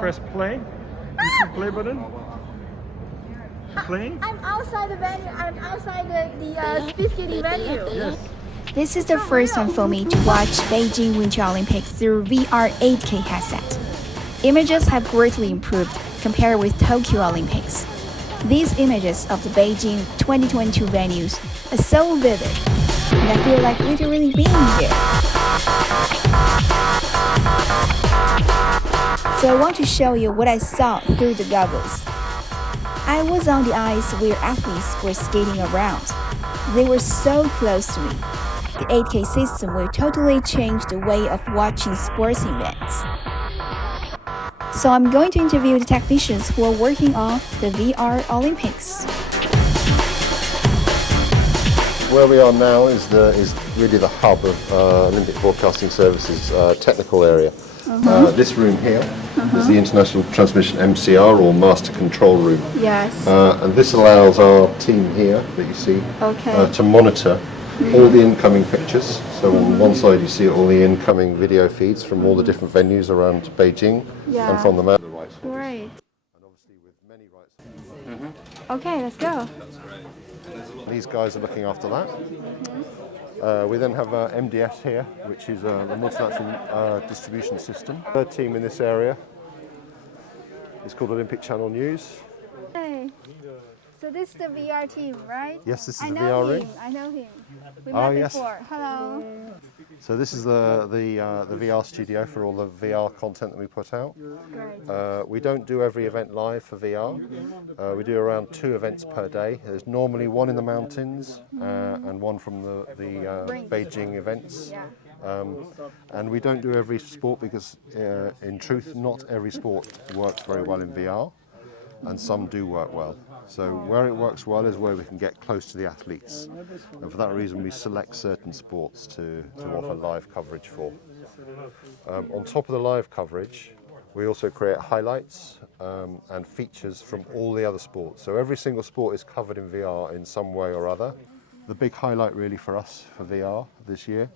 press play. You see play button? Playing? I'm outside the venue. I'm outside the speed skating venue. Yes. This is the first time for me to watch Beijing Winter Olympics through VR 8K headset. Images have greatly improved compared with Tokyo Olympics. These images of the Beijing 2022 venues are so vivid, and I feel like literally being here. So I want to show you what I saw through the goggles. I was on the ice where athletes were skating around. They were so close to me. The 8K system will totally change the way of watching sports events. So I'm going to interview the technicians who are working on the VR Olympics. Where we are now is really the hub of Olympic Broadcasting Services technical area. This room here is the International Transmission MCR, or Master Control Room. Yes. And this allows our team here that you see to monitor all the incoming pictures. So on one side you see all the incoming video feeds from all the different venues around Beijing and from the map. Great. And obviously with many rights. Okay, let's go. These guys are looking after that. We then have MDS here, which is the multinational distribution system. Third team in this area is called Olympic Channel News. Hey. So this is the VR team, right? Yes, this is the VR VR ring. I know him. We Oh, met yes. before. Hello. So this is the VR studio for all the VR content that we put out. Great. We don't do every event live for VR. We do around 2 events per day. There's normally one in the mountains and one from the Beijing events. Yeah. And we don't do every sport because, in truth, not every sport works very well in VR, and some do work well. So where it works well is where we can get close to the athletes. And for that reason, we select certain sports to offer live coverage for. On top of the live coverage, we also create highlights and features from all the other sports. So every single sport is covered in VR in some way or other. The big highlight really for us for VR this year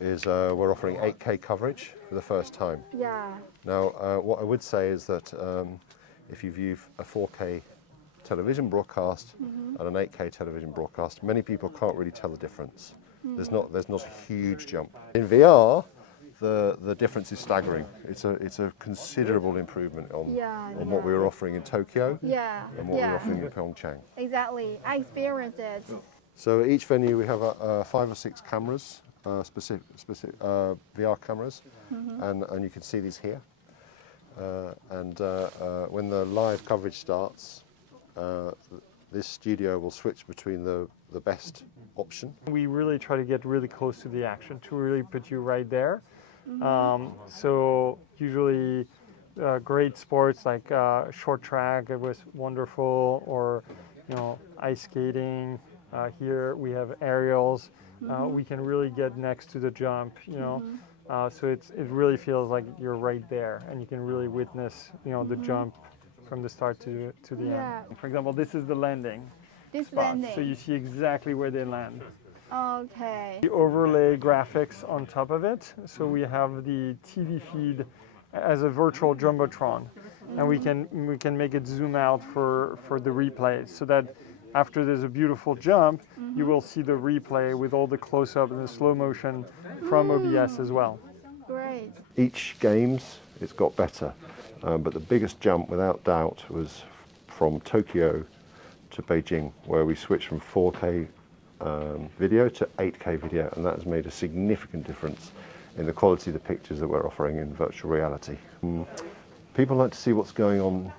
is we're offering 8K coverage for the first time. Yeah. Now, what I would say is that if you view a 4K television broadcast and an 8K television broadcast, many people can't really tell the difference. There's not a huge jump. In VR, the difference is staggering. It's a considerable improvement on what we were offering in Tokyo and what we were offering in Pyeongchang. Exactly. I experienced it. So at each venue we have 5 or 6 cameras, specific VR cameras, and you can see these here. When the live coverage starts, this studio will switch between the best option. We really try to get really close to the action to really put you right there. So usually great sports like short track, it was wonderful, or ice skating. Here we have aerials. We can really get next to the jump, so it really feels like you're right there, and you can really witness the jump from the start to the end. For example, this is the landing spot, so you see exactly where they land. Okay. We overlay graphics on top of it, so we have the TV feed as a virtual jumbotron, and we can make it zoom out for the replays, so that after there's a beautiful jump, you will see the replay with all the close-up and the slow motion from OBS as well. Great. Each games, it's got better, but the biggest jump, without doubt, was from Tokyo to Beijing, where we switched from 4K video to 8K video, and that has made a significant difference in the quality of the pictures that we're offering in virtual reality. People like to see what's going on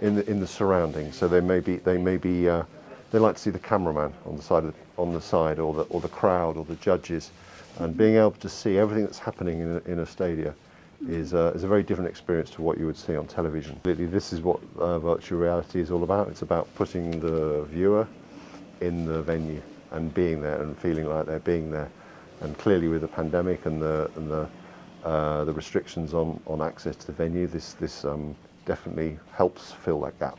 in the surroundings, so they like to see the cameraman on the side, or the crowd, or the judges, and being able to see everything that's happening in a stadium is a very different experience to what you would see on television. Really, this is what virtual reality is all about. It's about putting the viewer in the venue and being there and feeling like they're being there. And clearly, with the pandemic and the restrictions on access to the venue, this definitely helps fill that gap.